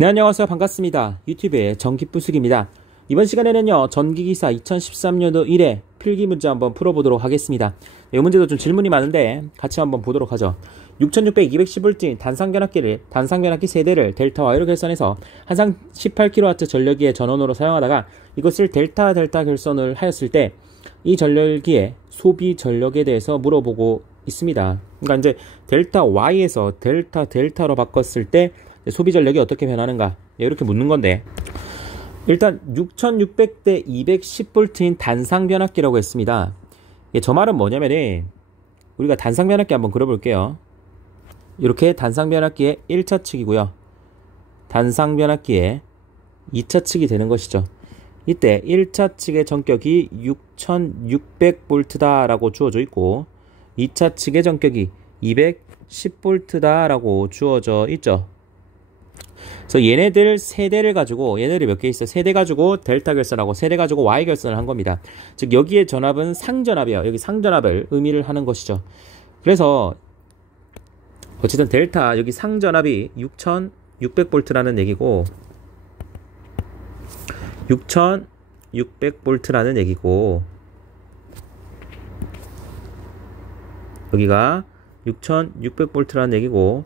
네, 안녕하세요. 반갑습니다. 유튜브의 전기부숙입니다. 이번 시간에는요, 전기기사 2013년도 1회 필기문제 한번 풀어보도록 하겠습니다. 이 문제도 좀 질문이 많은데 같이 한번 보도록 하죠. 6600 210V 단상변압기 세대를 델타 Y로 결선해서 한상 18kW 전력기의 전원으로 사용하다가 이것을 델타 결선을 하였을 때 이 전력기의 소비 전력에 대해서 물어보고 있습니다. 그러니까 이제 델타 Y에서 델타로 바꿨을 때 소비 전력이 어떻게 변하는가 이렇게 묻는 건데, 일단 6600대 210V인 단상 변압기라고 했습니다. 저 말은 뭐냐면은 우리가 단상 변압기 한번 그려볼게요. 이렇게 단상 변압기의 1차 측이고요, 단상 변압기의 2차 측이 되는 것이죠. 이때 1차 측의 전격이 6600V 라고 주어져 있고 2차 측의 전격이 210V 라고 주어져 있죠. 그래서 얘네들 세대를 가지고, 얘네들이 몇 개 있어요. 세대 가지고 델타 결선하고 세대 가지고 Y 결선을 한 겁니다. 즉 여기에 전압은 상전압이에요. 여기 상전압을 의미를 하는 것이죠. 그래서 어쨌든 델타 여기 상전압이 6600V라는 얘기고 6600V라는 얘기고, 여기가 6600V라는 얘기고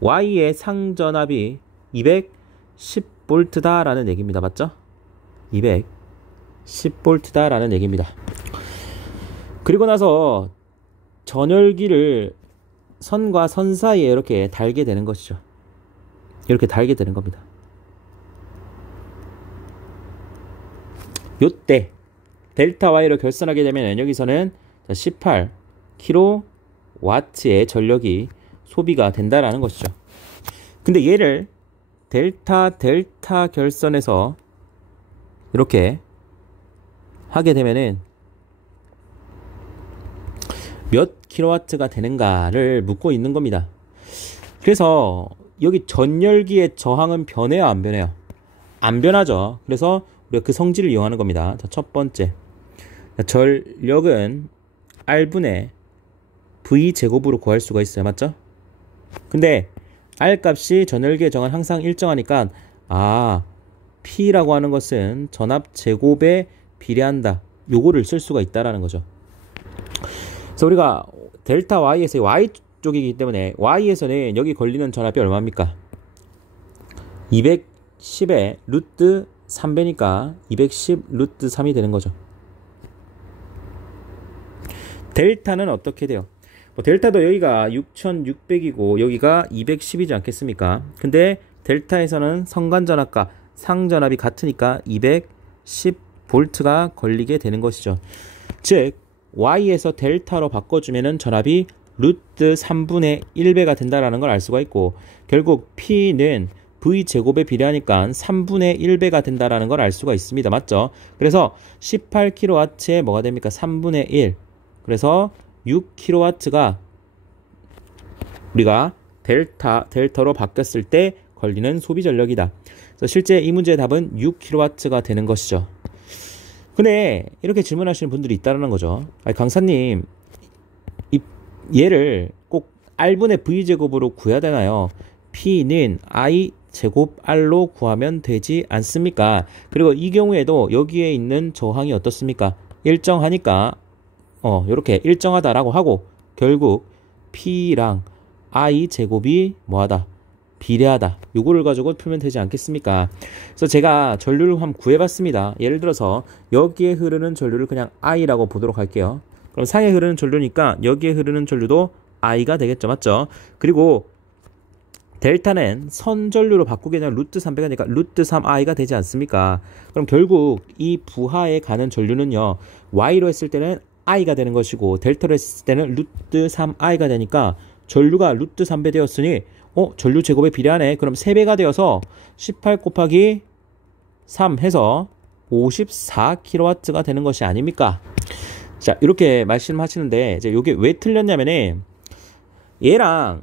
Y의 상전압이 210V 라는 얘기입니다. 맞죠? 210V 라는 얘기입니다. 그리고 나서 전열기를 선과 선 사이에 이렇게 달게 되는 것이죠. 이렇게 달게 되는 겁니다. 요때 델타 Y로 결선하게 되면 여기서는 18kW의 전력이 소비가 된다라는 것이죠. 근데 얘를 델타 결선에서 이렇게 하게 되면은 몇 킬로와트가 되는가를 묻고 있는 겁니다. 그래서 여기 전열기의 저항은 변해요, 안 변해요? 안 변하죠. 그래서 우리가 그 성질을 이용하는 겁니다. 자, 첫 번째, 전력은 R분의 V 제곱으로 구할 수가 있어요. 맞죠? 근데 R 값이 전열기의 저항은 항상 일정하니까 P라고 하는 것은 전압 제곱에 비례한다, 요거를 쓸 수가 있다라는 거죠. 그래서 우리가 델타 Y에서 Y 쪽이기 때문에 Y에서는 여기 걸리는 전압이 얼마입니까? 210에 루트 3배니까 210 루트 3이 되는 거죠. 델타는 어떻게 돼요? 델타도 여기가 6600이고 여기가 210이지 않겠습니까? 근데 델타에서는 성간전압과 상전압이 같으니까 210V가 걸리게 되는 것이죠. 즉 Y에서 델타로 바꿔주면은 전압이 루트 3분의 1배가 된다라는 걸 알 수가 있고, 결국 P는 V제곱에 비례하니까 3분의 1배가 된다라는 걸 알 수가 있습니다. 맞죠? 그래서 18kW에 뭐가 됩니까? 3분의 1. 그래서 6kW가 우리가 델타로 바뀌었을 때 걸리는 소비 전력이다. 그래서 실제 이 문제의 답은 6kW가 되는 것이죠. 근데 이렇게 질문하시는 분들이 있다는 거죠. 강사님, 얘를 꼭 R분의 V제곱으로 구해야 되나요? P는 I 제곱 R로 구하면 되지 않습니까? 그리고 이 경우에도 여기에 있는 저항이 어떻습니까? 일정하니까 이렇게 일정하다라고 하고, 결국 P랑 I 제곱이 뭐하다? 비례하다. 요거를 가지고 풀면 되지 않겠습니까? 그래서 제가 전류를 한번 구해봤습니다. 예를 들어서 여기에 흐르는 전류를 그냥 I라고 보도록 할게요. 그럼 상에 흐르는 전류니까 여기에 흐르는 전류도 I가 되겠죠. 맞죠? 그리고 델타는 선전류로 바꾸게 되면 루트 3배가 되니까 루트 3I가 되지 않습니까? 그럼 결국 이 부하에 가는 전류는요, Y로 했을 때는 I가 되는 것이고 델타로 했을 때는 루트 3I가 되니까 전류가 루트 3배 되었으니 전류 제곱에 비례하네. 그럼 3배가 되어서 18 곱하기 3 해서 54kW가 되는 것이 아닙니까? 자, 이렇게 말씀하시는데 이제 이게 왜 틀렸냐면은 얘랑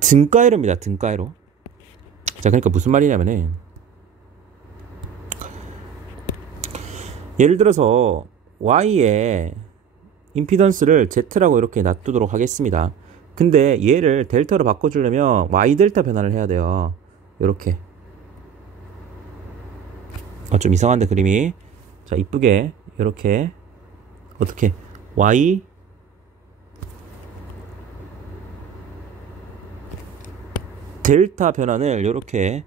등가회로입니다. 등가회로. 자, 그러니까 무슨 말이냐면은 예를 들어서 Y의 임피던스를 Z라고 이렇게 놔두도록 하겠습니다. 근데 얘를 델타로 바꿔주려면 y 델타 변화를 해야 돼요. 요렇게. 좀 이상한데 그림이. 자, 이쁘게 요렇게 어떻게 y 델타 변환을 요렇게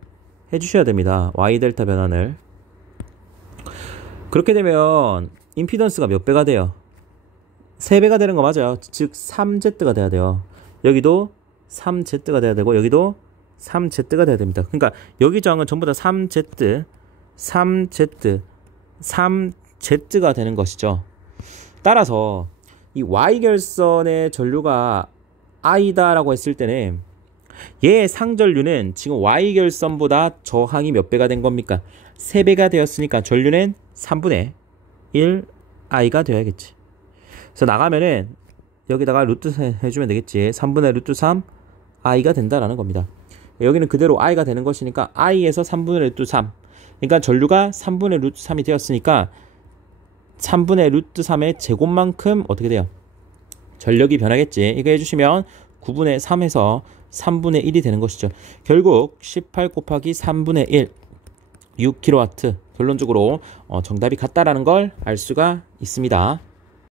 해주셔야 됩니다. y 델타 변환을. 그렇게 되면 임피던스가 몇 배가 돼요? 3배가 되는 거 맞아요. 즉 3Z가 돼야 돼요. 여기도 3Z가 돼야 되고 여기도 3Z가 돼야 됩니다. 그러니까 여기 저항은 전부 다 3Z, 3Z가 되는 것이죠. 따라서 이 Y결선의 전류가 I다라고 했을 때는 얘의 상전류는 지금 Y결선보다 저항이 몇 배가 된 겁니까? 3배가 되었으니까 전류는 3분의 1 I가 되어야겠지. 그래서 나가면은 여기다가 루트 해주면 되겠지. 3분의 루트 3 I가 된다라는 겁니다. 여기는 그대로 I가 되는 것이니까 I에서 3분의 루트 3. 그러니까 전류가 3분의 루트 3이 되었으니까 3분의 루트 3의 제곱만큼 어떻게 돼요? 전력이 변하겠지. 이거 해주시면 9분의 3에서 3분의 1이 되는 것이죠. 결국 18 곱하기 3분의 1 6kW 결론적으로 정답이 같다라는 걸 알 수가 있습니다.